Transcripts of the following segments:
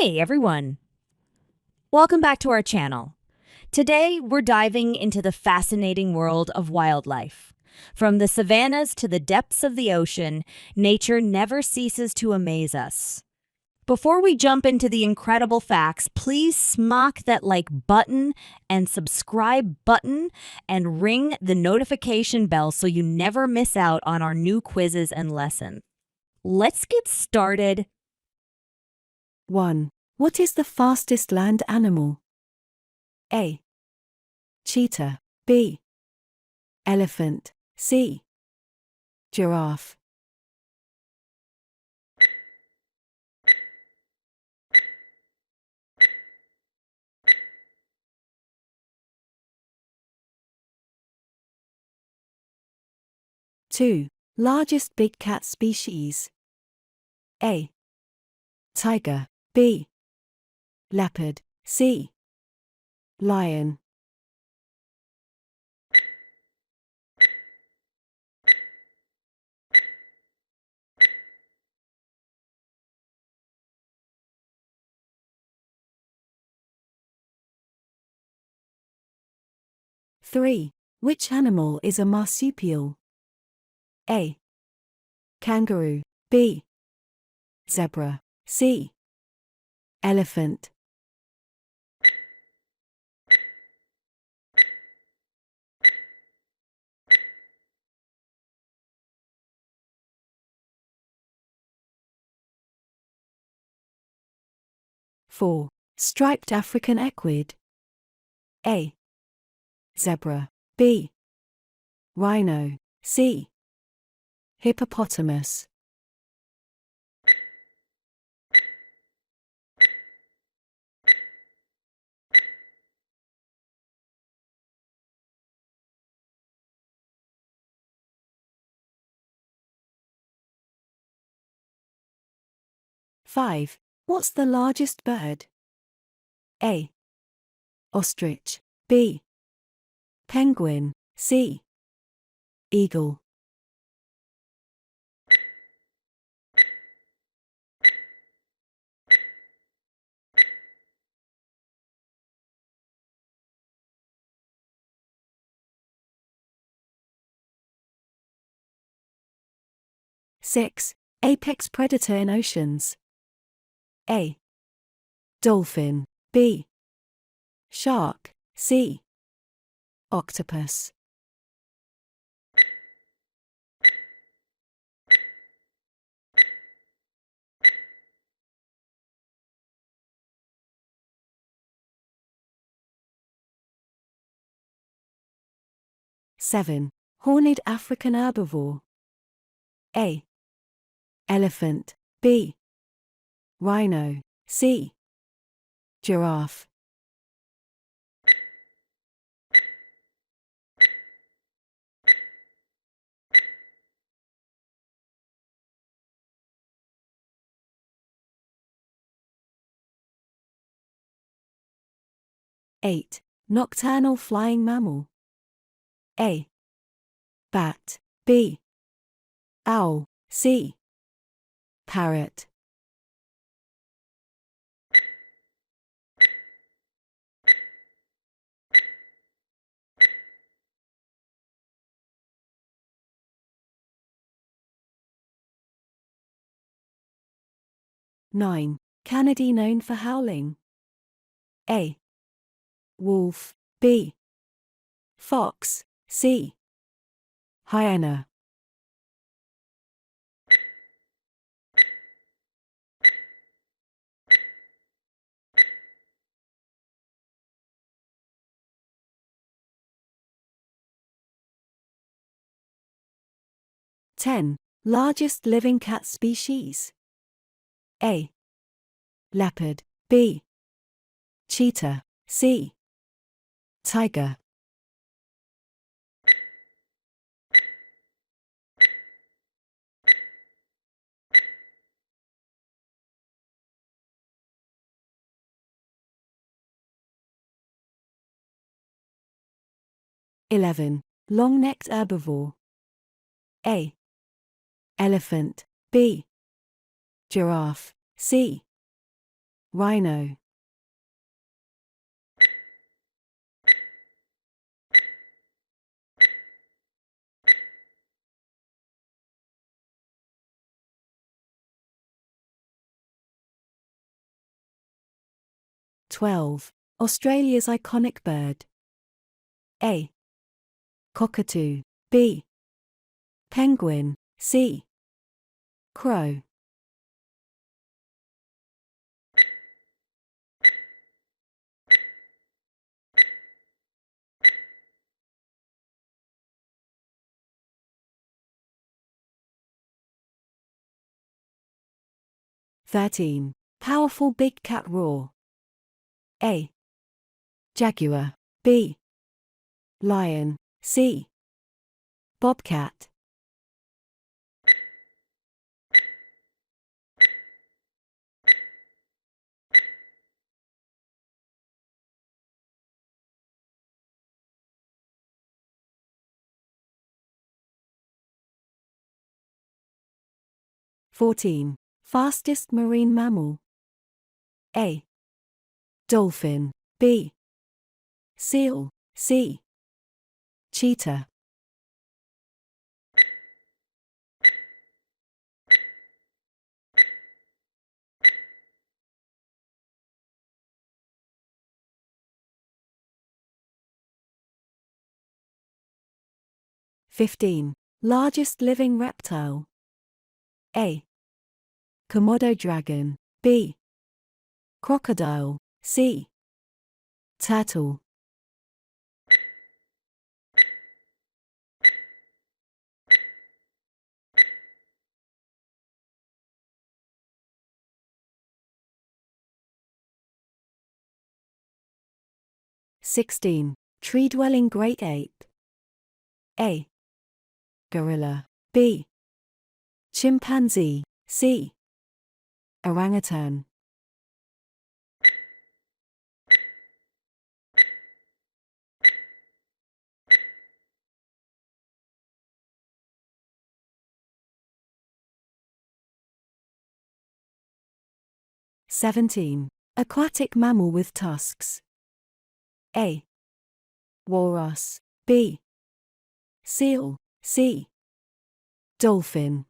Hey everyone! Welcome back to our channel. Today we're diving into the fascinating world of wildlife. From the savannas to the depths of the ocean, nature never ceases to amaze us. Before we jump into the incredible facts, please smack that like button and subscribe button and ring the notification bell so you never miss out on our new quizzes and lessons. Let's get started. 1. What is the fastest land animal? A. Cheetah. B. Elephant. C. Giraffe. Two. Largest big cat species. A. Tiger. B. Leopard. C. Lion. Three. Which animal is a marsupial? A. Kangaroo. B. Zebra. C. Elephant. Four. Striped African equid. A. Zebra. B. Rhino. C. Hippopotamus. Five. What's the largest bird? A. Ostrich. B. Penguin. C. Eagle. Six. Apex predator in oceans. A. Dolphin. B. Shark. C. Octopus. Seven. Horned African herbivore. A. Elephant. B. Rhino. C. Giraffe. Eight. Nocturnal flying mammal. A. Bat. B. Owl. C. Parrot. Nine. Canid known for howling. A. Wolf. B. Fox. C. Hyena. Ten. Largest living cat species. A. Leopard. B. Cheetah. C. Tiger. 11. Long-necked herbivore. A. Elephant. B. Giraffe. C. rhino. 12. Australia's iconic bird. A. Cockatoo. B. Penguin. C. Crow. Thirteen. Powerful big cat roar. A. Jaguar. B. Lion. C. Bobcat. 14. Fastest marine mammal. A. Dolphin. B. Seal. C. Cheetah. 15. Largest living reptile. A. Komodo dragon. B. Crocodile. C. Turtle. 16. Tree-dwelling great ape. A. Gorilla. B. Chimpanzee. C. Orangutan. 17. Aquatic mammal with tusks. A. Walrus. B. Seal. C. Dolphin.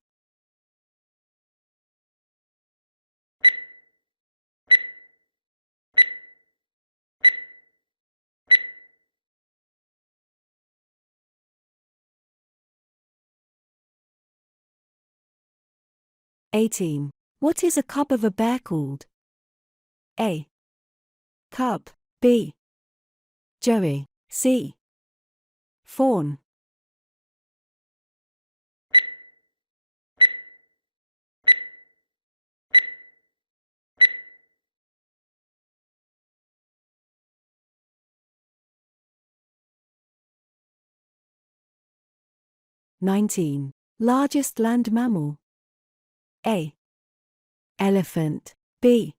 18. What is a cub of a bear called? A. Cub. B. Joey. C. Fawn. 19. Largest land mammal. A. Elephant. B.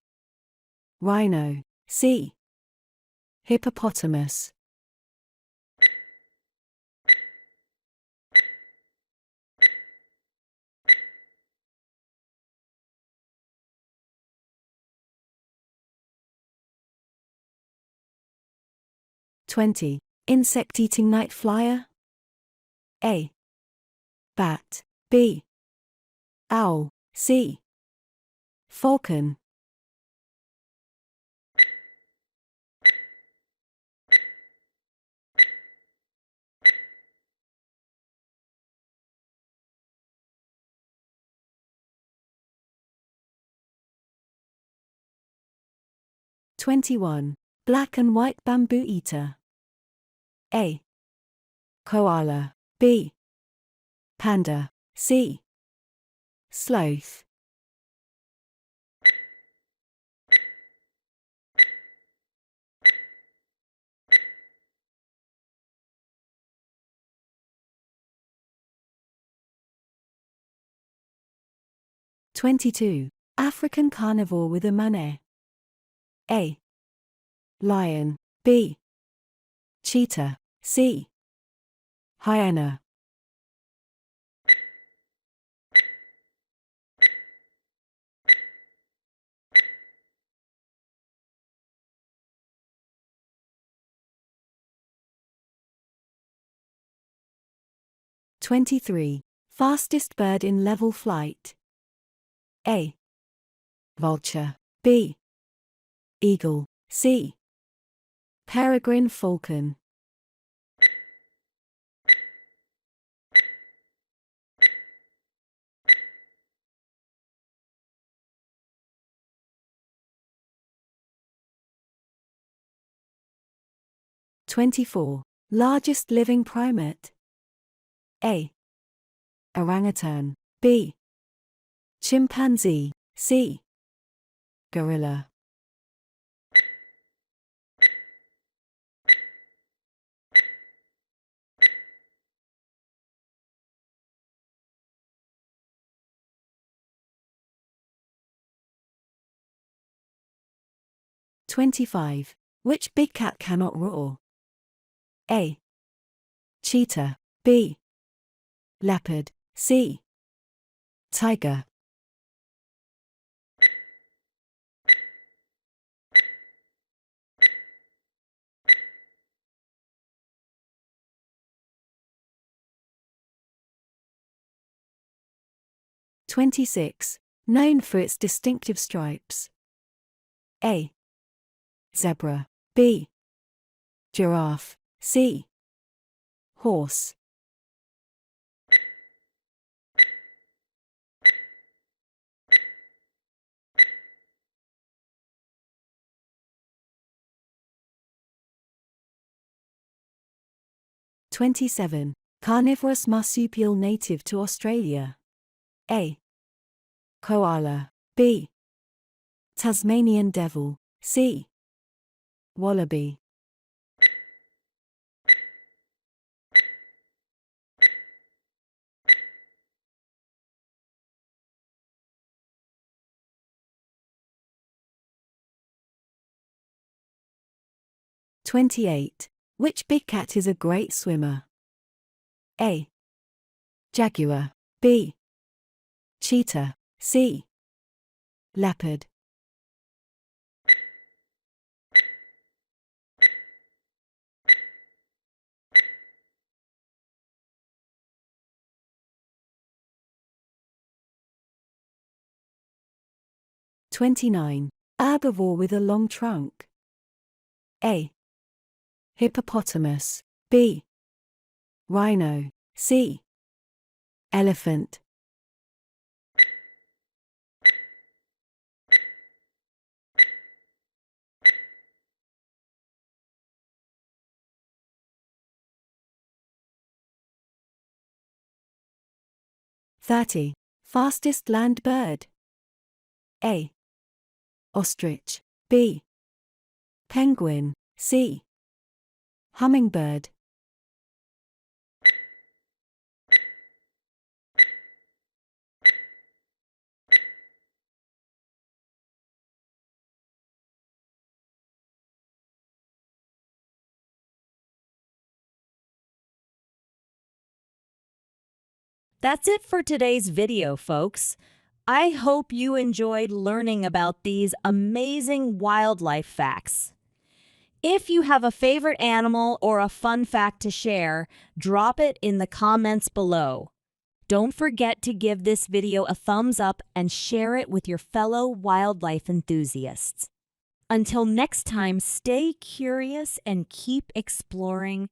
Rhino. C. Hippopotamus. 20. Insect-eating night flyer. A. Bat. B. Owl. C. Falcon. 21. Black and white bamboo eater. A. Koala. B. Panda. C. Sloth. 22. African carnivore with a mane. A. Lion. B. Cheetah. C. Hyena. 23. Fastest bird in level flight. A. Vulture. B. Eagle. C. Peregrine falcon. (24) Largest living primate. A. Orangutan. B. Chimpanzee. C. Gorilla. (25) Which big cat cannot roar? A. Cheetah. B. Leopard. C. Tiger. (26) Known for its distinctive stripes. A. Zebra. B. Giraffe. C. Horse. (27) Carnivorous marsupial native to Australia. A. Koala. B. Tasmanian devil. C. Wallaby. (28) Which big cat is a great swimmer? A. Jaguar. B. Cheetah. C. Leopard. (29) Herbivore with a long trunk. A. Hippopotamus. B. Rhino. C. Elephant. (30) Fastest land bird. A. Ostrich. B. Penguin. C. Hummingbird. That's it for today's video, folks. I hope you enjoyed learning about these amazing wildlife facts. If you have a favorite animal or a fun fact to share, drop it in the comments below. Don't forget to give this video a thumbs up and share it with your fellow wildlife enthusiasts. Until next time, stay curious and keep exploring